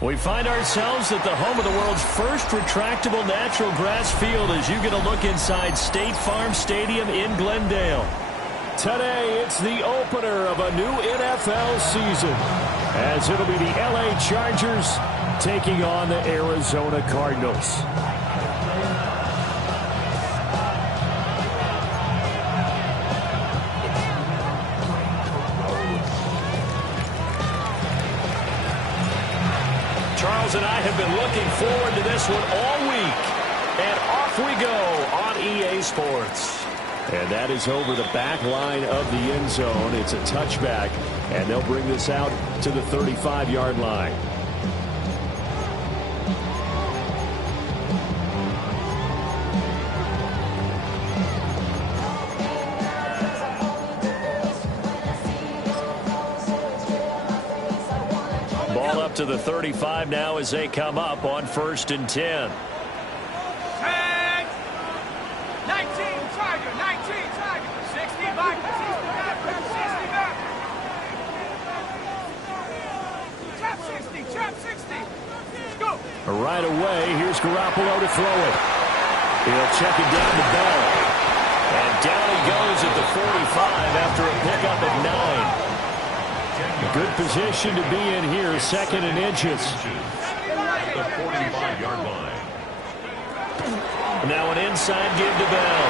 We find ourselves at the home of the world's first retractable natural grass field as you get a look inside State Farm Stadium in Glendale. Today, it's the opener of a new NFL season, as it'll be the LA Chargers taking on the Arizona Cardinals. Charles and I have been looking forward to this one all week. And off we go on EA Sports. And that is over the back line of the end zone. It's a touchback, and they'll bring this out to the 35-yard line. Ball up to the 35 now as they come up on 1st and 10. 60. Go. Right away, here's Garoppolo to throw it. He'll check it down to Bell. And down he goes at the 45 after a pickup at 9. Good position to be in here, 2nd and inches. The 45-yard line. Now an inside give to Bell.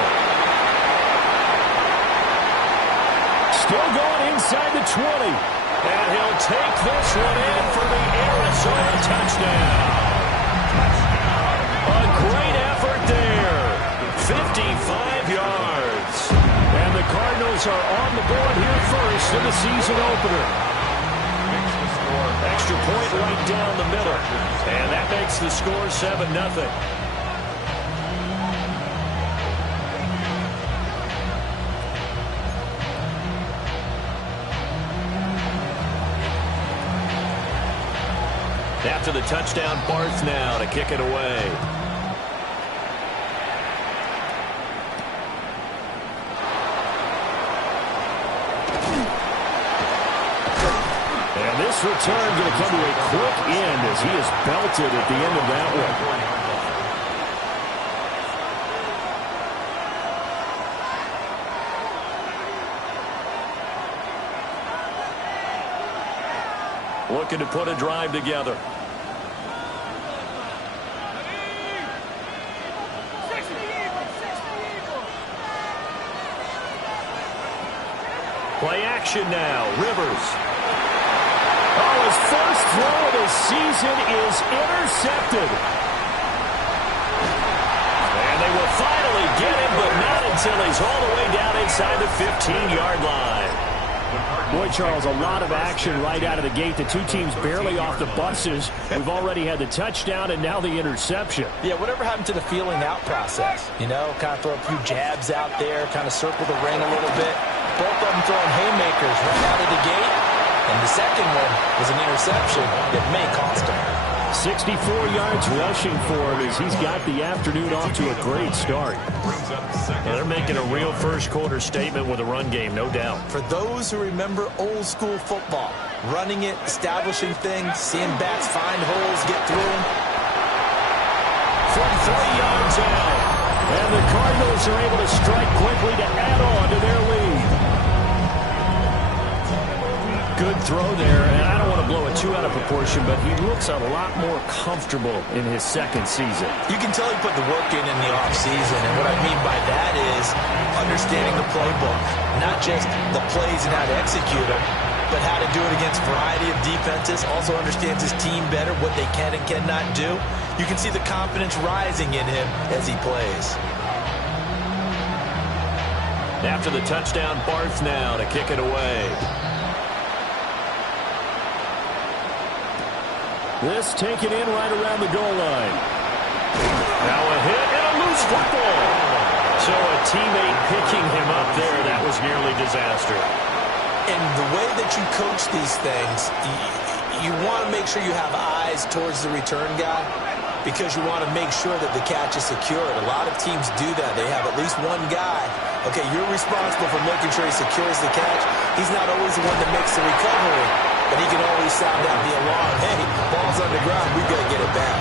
Still going inside the 20. And he'll take this one in for the Arizona touchdown. A great effort there. 55 yards. And the Cardinals are on the board here first in the season opener. Extra point right down the middle. And that makes the score 7-0. After the touchdown, Barth now to kick it away. And this return going to come to a quick end as he is belted at the end of that one. Looking to put a drive together. Play action now. Rivers. Oh, his first throw of the season is intercepted. And they will finally get him, but not until he's all the way down inside the 15-yard line. Boy, Charles, a lot of action right out of the gate. The two teams barely off the buses. We've already had the touchdown and now the interception. Yeah, whatever happened to the feeling out process? You know, kind of throw a few jabs out there, kind of circle the ring a little bit. Both of them throwing haymakers right out of the gate. And the second one was an interception that may cost him. 64 yards rushing for him as he's got the afternoon off to a great start. Yeah, they're making a real first-quarter statement with a run game, no doubt. For those who remember old-school football, running it, establishing things, seeing backs find holes, get through them. From 3 yards out. And the Cardinals are able to strike quickly to add on to their lead. Good throw there, and I don't want to blow it too out of proportion, but he looks a lot more comfortable in his second season. You can tell he put the work in the offseason, and what I mean by that is understanding the playbook, not just the plays and how to execute them, but how to do it against a variety of defenses, also understands his team better, what they can and cannot do. You can see the confidence rising in him as he plays. After the touchdown, Barth now to kick it away. This taken in right around the goal line. Now a hit and a loose football. So a teammate picking him up there, that was nearly disaster. And the way that you coach these things, you want to make sure you have eyes towards the return guy because you want to make sure that the catch is secured. A lot of teams do that. They have at least one guy. Okay, you're responsible for making sure he secures the catch. He's not always the one that makes the recovery. but he can always sound out the alarm. Hey, ball's on the ground. We got to get it back.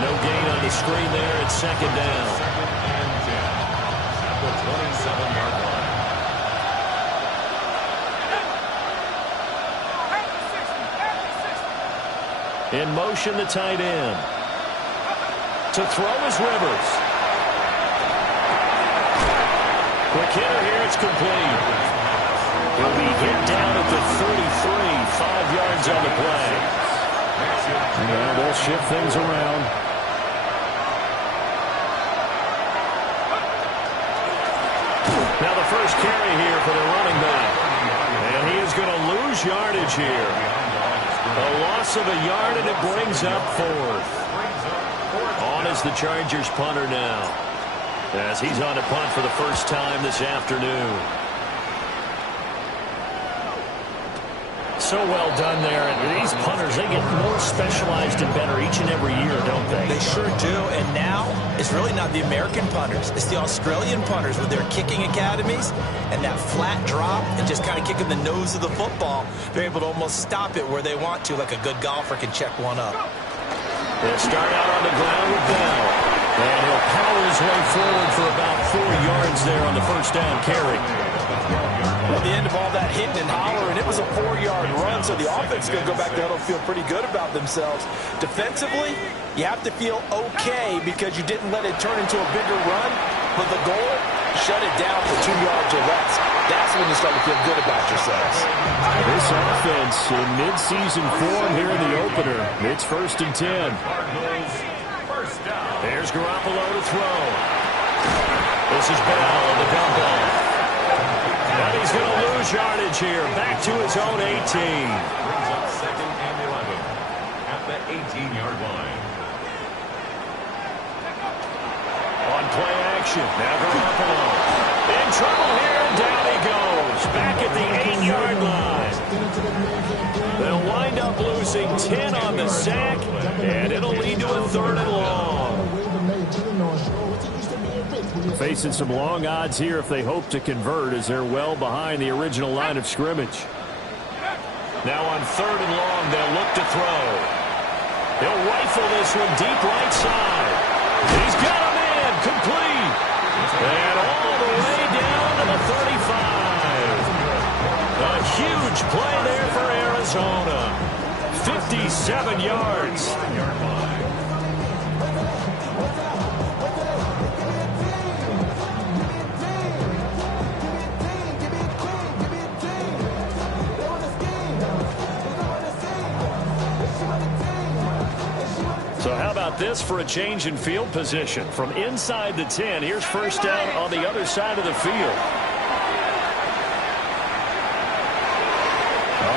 No gain on the screen there. It's second down. And 10 at the 27-yard line. In motion, the tight end. To throw is Rivers. Quick hitter here. It's complete. He'll be hit down at the 33. 5 yards on the play. Now they'll shift things around. Now the first carry here for the running back. And he is going to lose yardage here. A loss of a yard, and it brings up 4th. On is the Chargers punter now, as he's on to punt for the first time this afternoon. So well done there. And these punters, they get more specialized and better each and every year, don't they? They sure do. And now it's really not the American punters. It's the Australian punters with their kicking academies and that flat drop and just kind of kicking the nose of the football. They're able to almost stop it where they want to, like a good golfer can check one up. They'll start out on the ground with Bell. And he'll power his way forward for about 4 yards there on the first down carry. At the end of all that hitting and hollering, it was a 4-yard run, so the offense is going to go back there and feel pretty good about themselves. Defensively, you have to feel okay because you didn't let it turn into a bigger run, but the goal, shut it down for 2 yards or less. That's when you start to feel good about yourselves. This offense in midseason form here in the opener. It's 1st and 10. There's Garoppolo to throw. This is Bell on the dump off. And he's going to lose yardage here. Back to his own 18. Brings up 2nd and 11 at the 18-yard line. On play action. Now Garoppolo. In trouble here, and down he goes. Back at the 8-yard line. They'll wind up losing 10 on the sack, and it'll lead to a 3rd and long. Facing some long odds here if they hope to convert, as they're well behind the original line of scrimmage. Now on 3rd and long, they'll look to throw. He'll rifle this one deep right side. He's got him in, complete. And all the way down to the 35. A huge play there for Arizona. 57 yards. So how about this for a change in field position? From inside the 10, here's first down on the other side of the field.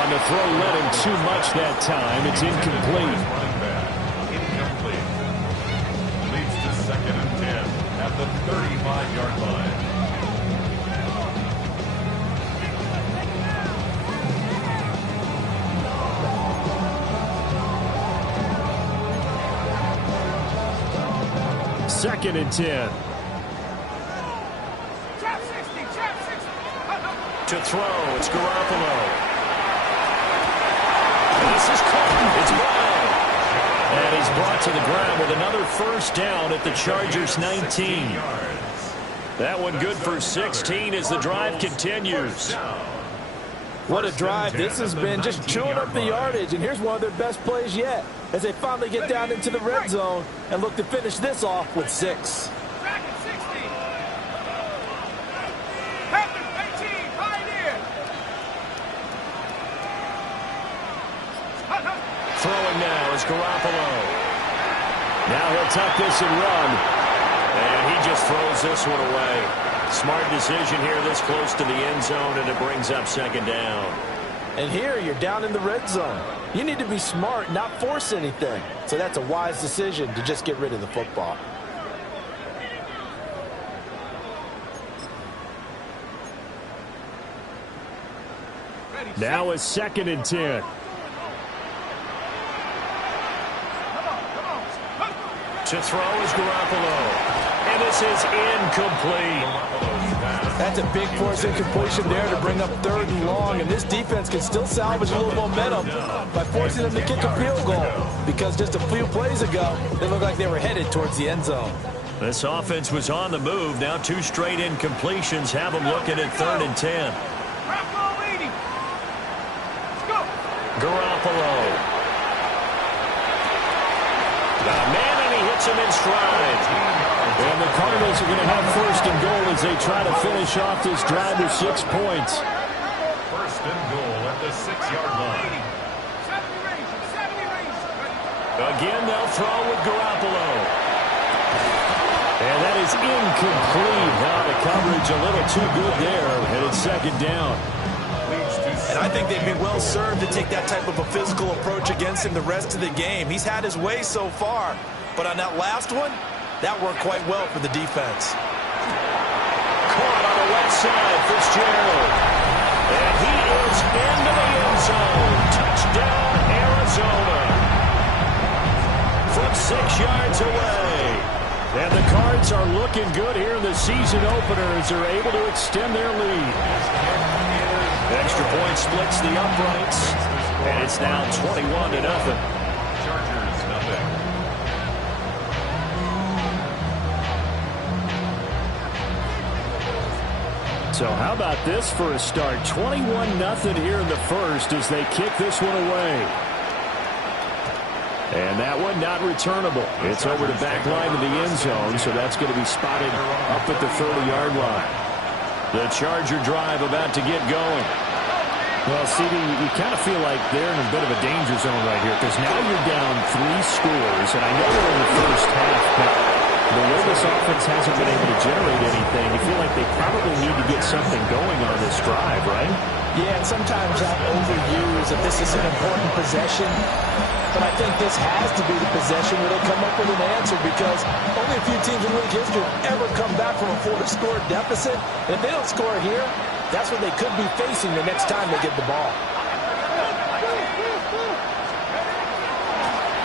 On the throw, led him too much that time. It's incomplete. Incomplete. Leads to 2nd and 10 at the 35-yard line. Second and 10. To throw, it's Garoppolo. This is caught. It's Brown. And he's brought to the ground with another first down at the Chargers' 19. That one good for 16 as the drive continues. What a drive this has been, just chewing up the yardage. And here's one of their best plays yet as they finally get down into the red zone and look to finish this off with 6. Throwing now is Garoppolo. Now he'll tuck this and run. And he just throws this one away. Smart decision here this close to the end zone, and it brings up 2nd down. And here you're down in the red zone. You need to be smart, not force anything. So that's a wise decision to just get rid of the football. Now it's 2nd and 10. To throw is Garoppolo. And this is incomplete. Garoppolo's pass That's a big force incompletion there to bring up 3rd and long, and this defense can still salvage a little momentum by forcing them to kick a field goal, because just a few plays ago, they looked like they were headed towards the end zone. This offense was on the move. Now 2 straight incompletions have them looking at 3rd and 10. Garoppolo. The man, and he hits him in stride. And the Cardinals are going to have 1st and goal as they try to finish off this drive with 6 points. 1st and goal at the 6-yard line. Again, they'll throw with Garoppolo. And that is incomplete. Now the coverage a little too good there. And it's 2nd down. And I think they'd be well served to take that type of a physical approach against him the rest of the game. He's had his way so far. But on that last one, that worked quite well for the defense. Caught on the left side, Fitzgerald. And he is into the end zone. Touchdown, Arizona. From 6 yards away. And the Cards are looking good here in the season opener as they're able to extend their lead. Extra point splits the uprights. And it's now 21-0. Chargers, nothing. So how about this for a start? 21-0 here in the first as they kick this one away. And that one not returnable. It's over the back line of the end zone, so that's going to be spotted up at the 30-yard line. The Charger drive about to get going. Well, CD, you kind of feel like they're in a bit of a danger zone right here because now you're down 3 scores, and I know they're in the first half, but the way this offense hasn't been able to generate anything, you feel like they probably need to get something going on this drive, right? Yeah, and sometimes I've overused that this is an important possession, but I think this has to be the possession where they come up with an answer because only a few teams in league history have ever come back from a 4-score deficit, and if they don't score here, that's what they could be facing the next time they get the ball.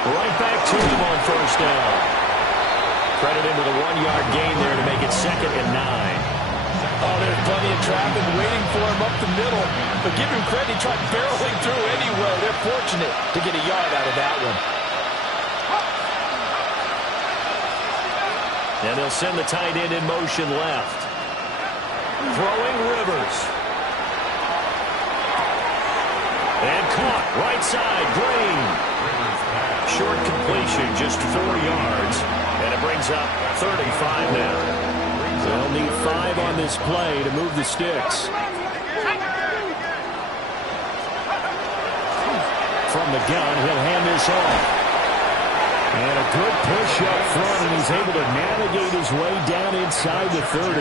Right back to them on 1st down. Credit him with a 1-yard gain there to make it 2nd and 9. Oh, there's plenty of traffic waiting for him up the middle. But give him credit, he tried barreling through anyway. They're fortunate to get a yard out of that one. And they'll send the tight end in motion left. Throwing Rivers. And caught right side, Green. Short completion, just 4 yards. And it brings up 35 now. They'll need 5 on this play to move the sticks. From the gun, he'll hand this off. And a good push up front, and he's able to navigate his way down inside the 30.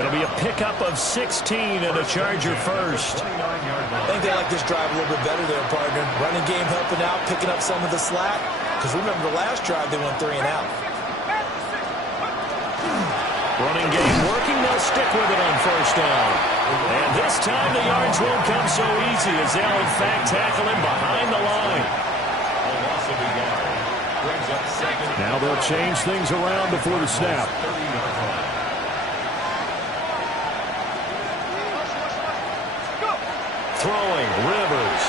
It'll be a pickup of 16 and a Charger first. I think they like this drive a little bit better there, partner. Running game helping out, picking up some of the slack. Because remember the last drive, they went 3 and out. Running game working, they'll stick with it on 1st down. And this time the yards won't come so easy as they'll in fact tackle him behind the line. Now they'll change things around before the snap. Throwing, Rivers.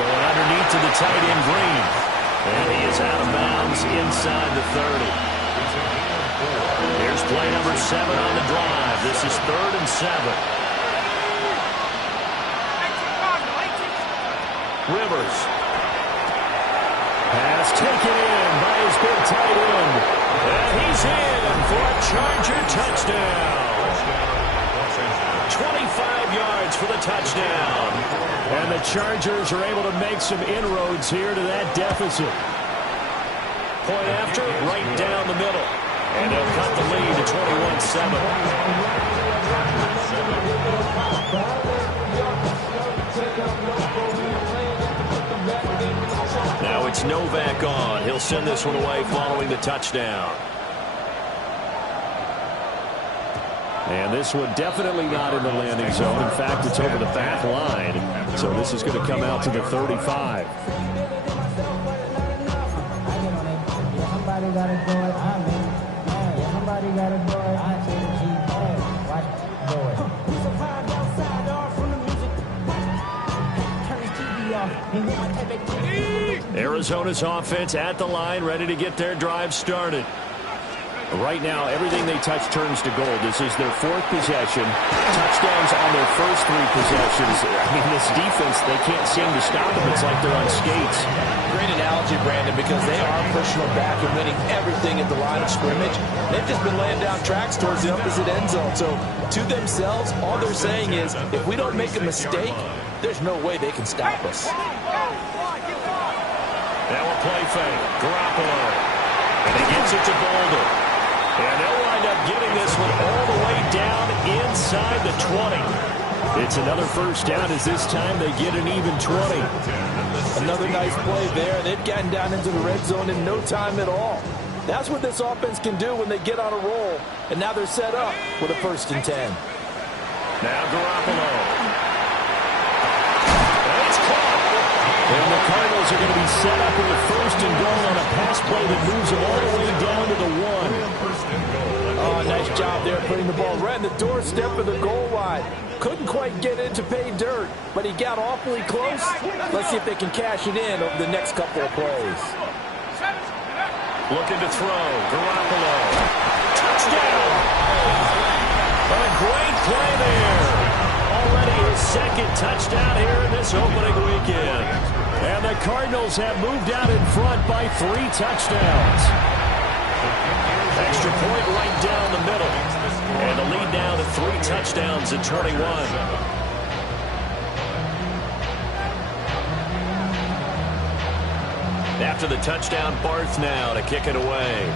Going underneath to the tight end, Green. And he is out of bounds inside the 30. Here's play number 7 on the drive. This is 3rd and 7. Rivers. Pass taken in by his big tight end. And he's in for a Charger touchdown. 25 yards for the touchdown. And the Chargers are able to make some inroads here to that deficit. Point after, right down the middle. And they'll cut the lead to 21-7. Now it's Novak on. He'll send this one away following the touchdown. And this one definitely not in the landing zone. In fact, it's over the back line. So this is going to come out to the 35. Arizona's offense at the line, ready to get their drive started. Right now, everything they touch turns to gold. This is their fourth possession. Touchdowns on their first three possessions. I mean, this defense, they can't seem to stop them. It's like they're on skates. Great analogy, Brandon, because they are pushing them back and winning everything at the line of scrimmage. They've just been laying down tracks towards the opposite end zone. So, to themselves, all they're saying is, if we don't make a mistake, there's no way they can stop us. That will play fake. Garoppolo. And he gets it to Boulder. And they'll wind up getting this one all the way down inside the 20. It's another first down as this time they get an even 20. Another nice play there. They've gotten down into the red zone in no time at all. That's what this offense can do when they get on a roll. And now they're set up with a 1st and 10. Now Garoppolo. And it's caught. And the Cardinals are going to be set up with a 1st and goal on a pass play that moves them all the way down to the 1. Oh, nice job there putting the ball right in the doorstep of the goal line. Couldn't quite get in to pay dirt, but he got awfully close. Let's see if they can cash it in over the next couple of plays. Looking to throw. Garoppolo. Touchdown! What a great play there. Already his 2nd touchdown here in this opening weekend. And the Cardinals have moved out in front by 3 touchdowns. Extra point right down the middle. And the lead now to 3 touchdowns at 21. After the touchdown, Barth now to kick it away.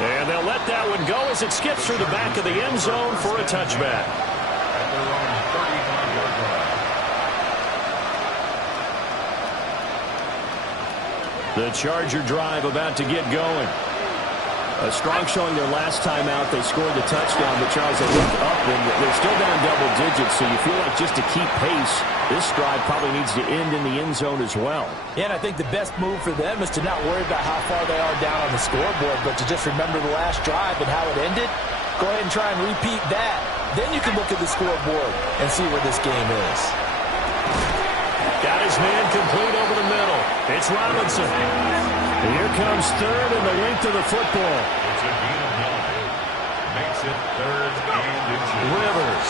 And they'll let that one go as it skips through the back of the end zone for a touchback. At their own 35-yard line. The Charger drive about to get going. A strong showing their last time out. They scored the touchdown, but Charles, they look up, and they're still down double digits, so you feel like just to keep pace, this drive probably needs to end in the end zone as well. Yeah, and I think the best move for them is to not worry about how far they are down on the scoreboard, but to just remember the last drive and how it ended. Go ahead and try and repeat that. Then you can look at the scoreboard and see where this game is. Got his man complete over the middle. It's Robinson. Here comes 3rd and the length of the football. It's a gain of 9. Makes it 3rd and inches. Rivers.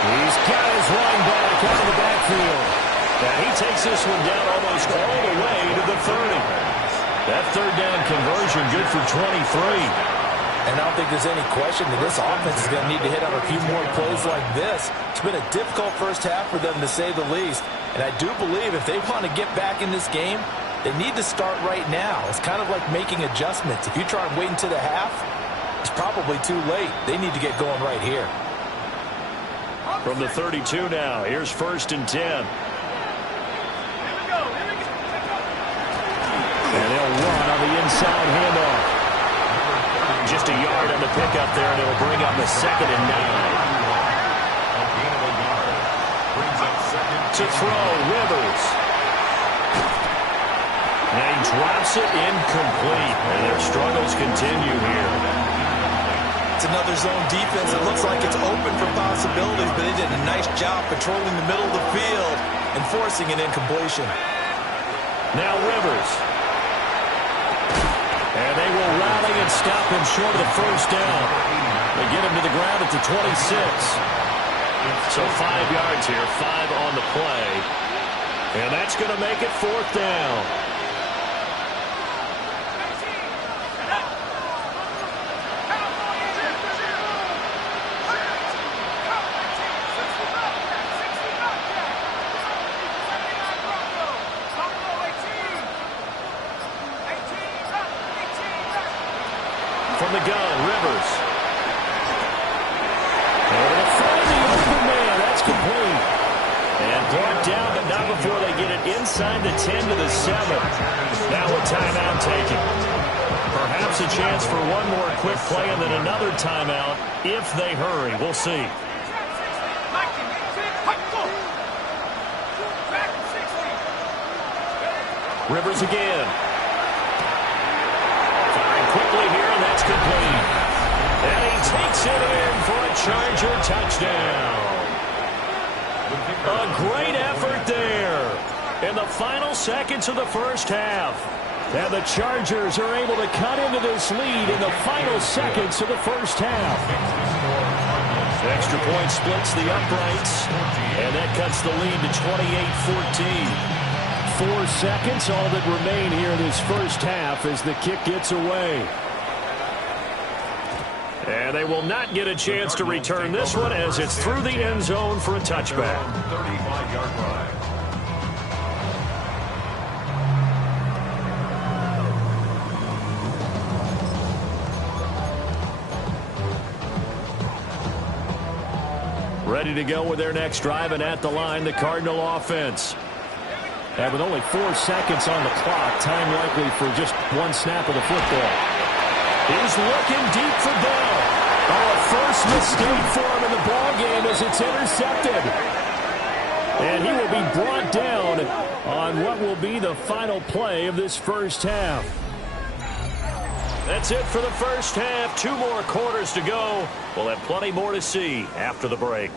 He's got his running back out of the backfield. And he takes this one down almost all the way to the 30. That 3rd down conversion good for 23. And I don't think there's any question that this offense is going to need to hit on a few more plays like this. It's been a difficult first half for them, to say the least. And I do believe if they want to get back in this game, they need to start right now. It's kind of like making adjustments. If you try and wait until the half, it's probably too late. They need to get going right here. From the 32 now, here's 1st and 10. And they'll run on the inside handoff. Just a yard on the pickup there, and it'll bring up the 2nd and 9. To throw, Rivers. And he drops it incomplete. And their struggles continue here. It's another zone defense. It looks like it's open for possibilities, but they did a nice job patrolling the middle of the field and forcing an incompletion. Now Rivers. And they will rally and stop him short of the 1st down. They get him to the ground at the 26. So 5 yards here, 5 on the play. And that's going to make it 4th down. From the gun, Rivers. Able to find the open man. That's complete. And brought down, but not before they get it inside the 10 to the 7. Now a timeout taken. Perhaps a chance for one more quick play and then another timeout if they hurry. We'll see. Rivers again. Firing quickly here, and that's complete. And he takes it in for a Charger touchdown. A great effort there in the final seconds of the first half. And the Chargers are able to cut into this lead in the final seconds of the first half. Extra point splits the uprights, and that cuts the lead to 28-14. 4 seconds, all that remain here in this first half as the kick gets away. And they will not get a chance to return this one as it's through the end zone for a touchback. 35-yard line. Ready to go with their next drive, and at the line, the Cardinal offense. And with only 4 seconds on the clock, time likely for just one snap of the football. He's looking deep for Bell. Oh, a first mistake for him in the ballgame as it's intercepted. And he will be brought down on what will be the final play of this first half. That's it for the first half. 2 more quarters to go. We'll have plenty more to see after the break.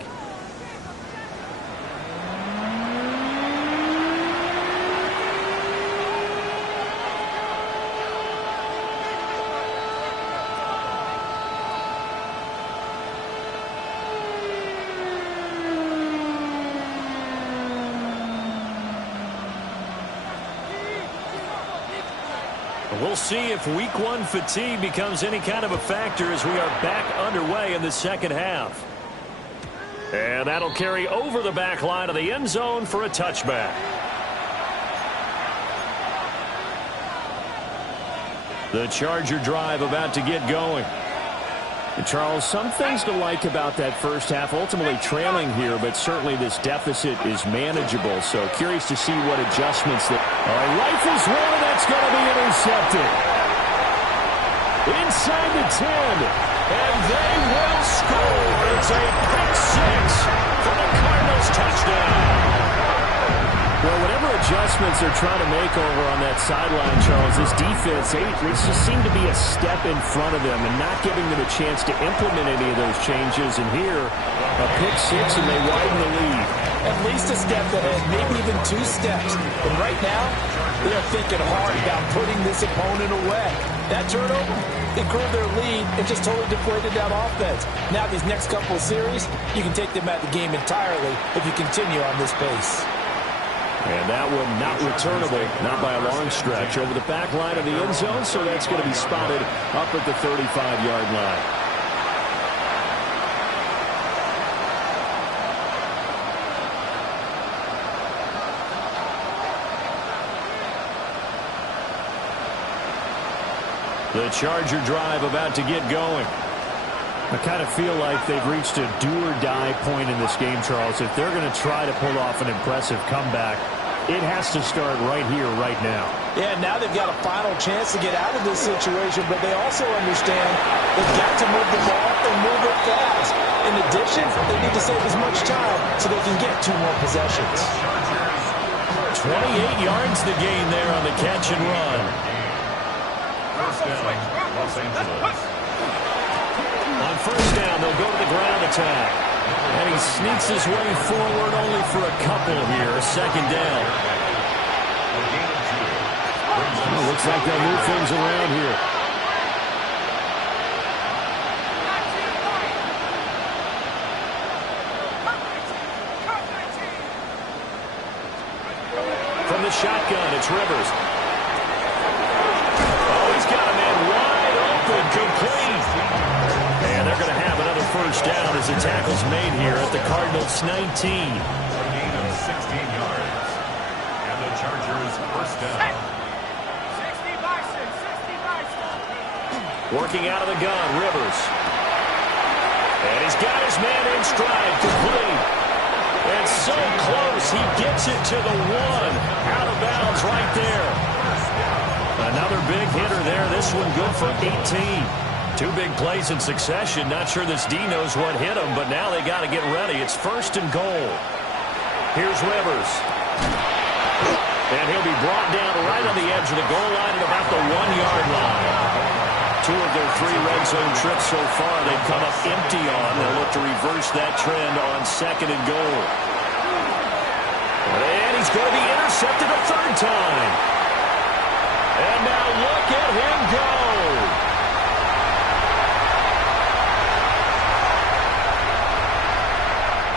We'll see if week 1 fatigue becomes any kind of a factor as we are back underway in the second half. And that'll carry over the back line of the end zone for a touchback. The Charger drive about to get going. And Charles, some things to like about that first half. Ultimately trailing here, but certainly this deficit is manageable. So curious to see what adjustments that rifles one, and that's going to be intercepted. Inside the 10, and they will score. It's a pick 6 for the Cardinals touchdown. Well, whatever adjustments they're trying to make over on that sideline, Charles, this defense, they just seem to be a step in front of them and not giving them a chance to implement any of those changes. And here, a pick 6, and they widen the lead. At least a step ahead, maybe even 2 steps. But right now, they are thinking hard about putting this opponent away. That turnover, it grew their lead and just totally deflated that offense. Now these next couple of series, you can take them out of the game entirely if you continue on this pace. And that one not returnable, not by a long stretch, over the back line of the end zone, so that's going to be spotted up at the 35-yard line. The Charger drive about to get going. I kind of feel like they've reached a do-or-die point in this game, Charles. If they're going to try to pull off an impressive comeback, it has to start right here, right now. Yeah, now they've got a final chance to get out of this situation, but they also understand they've got to move the ball and move it fast. In addition, they need to save as much time so they can get 2 more possessions. 28 yards the gain there on the catch and run. First down, Los Angeles. On first down, they'll go to the ground attack. And he sneaks his way forward only for a couple here. Second down. Well, looks like they'll move things around here. From the shotgun, it's Rivers. Oh, he's got a man wide open, complete. And they're going to have another first down as the tackle's made here at the Cardinals' 19. A gain of 16 yards. And the Chargers first down. Working out of the gun, Rivers. And he's got his man in stride, complete. And so close, he gets it to the 1. Out of bounds right there. Another big hitter there. This one good for 18. 2 big plays in succession. Not sure this D knows what hit him, but now they got to get ready. It's first and goal. Here's Rivers. And he'll be brought down right on the edge of the goal line at about the 1-yard line. 2 of their 3 red zone trips so far they've come up empty on. They'll look to reverse that trend on second and goal. he's going to be intercepted a third time. And now look at him go.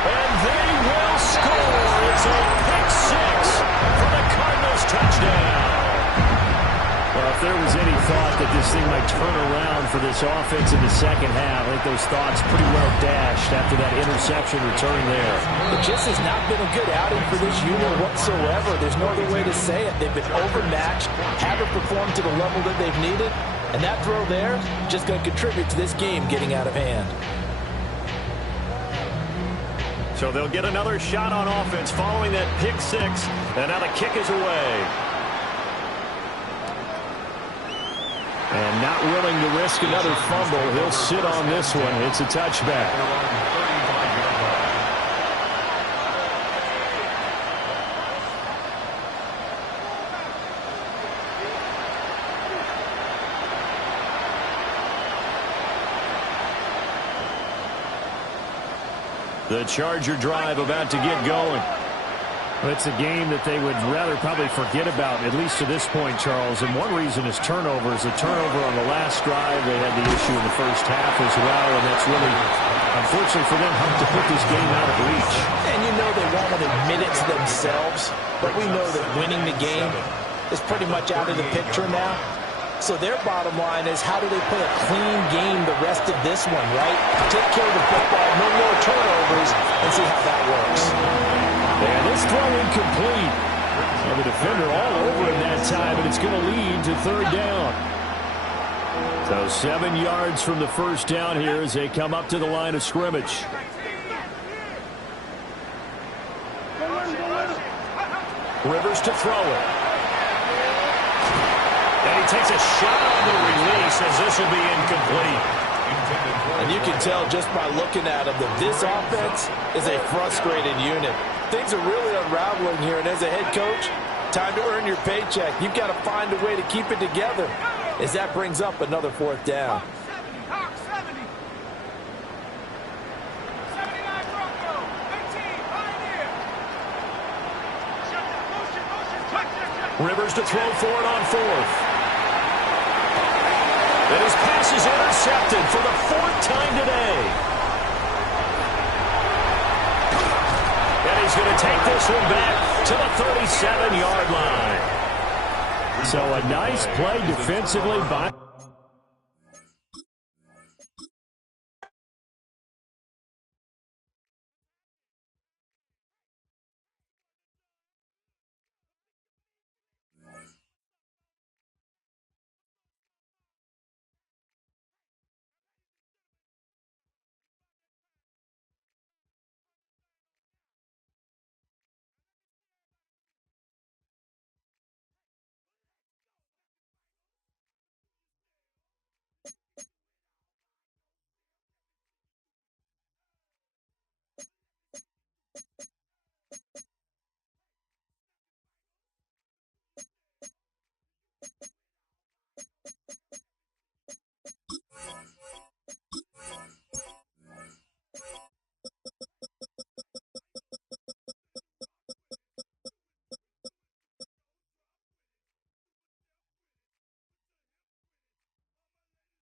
And they will score. It's a pick six for the Cardinals touchdown. Well, if there was any thought that this thing might turn around for this offense in the second half, I think those thoughts pretty well dashed after that interception return there. It just has not been a good outing for this unit whatsoever. There's no other way to say it. They've been overmatched, haven't performed to the level that they've needed, and that throw there just going to contribute to this game getting out of hand. So they'll get another shot on offense following that pick six, and now the kick is away. And not willing to risk another fumble, he'll sit on this one. It's a touchback. The Charger drive about to get going. It's a game that they would rather probably forget about, at least to this point, Charles. And one reason is turnovers. A turnover on the last drive. They had the issue in the first half as well, and that's really, unfortunately for them, helped to put this game out of reach. And you know they won't admit it to themselves, but we know that winning the game is pretty much out of the picture now. So their bottom line is, how do they play a clean game the rest of this one, right? Take care of the football, no more turnovers, and see how that works. And this throw incomplete. And the defender all over him that time, and it's going to lead to third down. So 7 yards from the first down here as they come up to the line of scrimmage. Rivers to throw it. And he takes a shot on the release as this will be incomplete. And you can tell just by looking at him that this offense is a frustrated unit. Things are really unraveling here, and as a head coach, time to earn your paycheck. You've got to find a way to keep it together as that brings up another fourth down. Rivers to throw for it on fourth. And his pass is intercepted for the fourth time today. And he's going to take this one back to the 37-yard line. So a nice play defensively by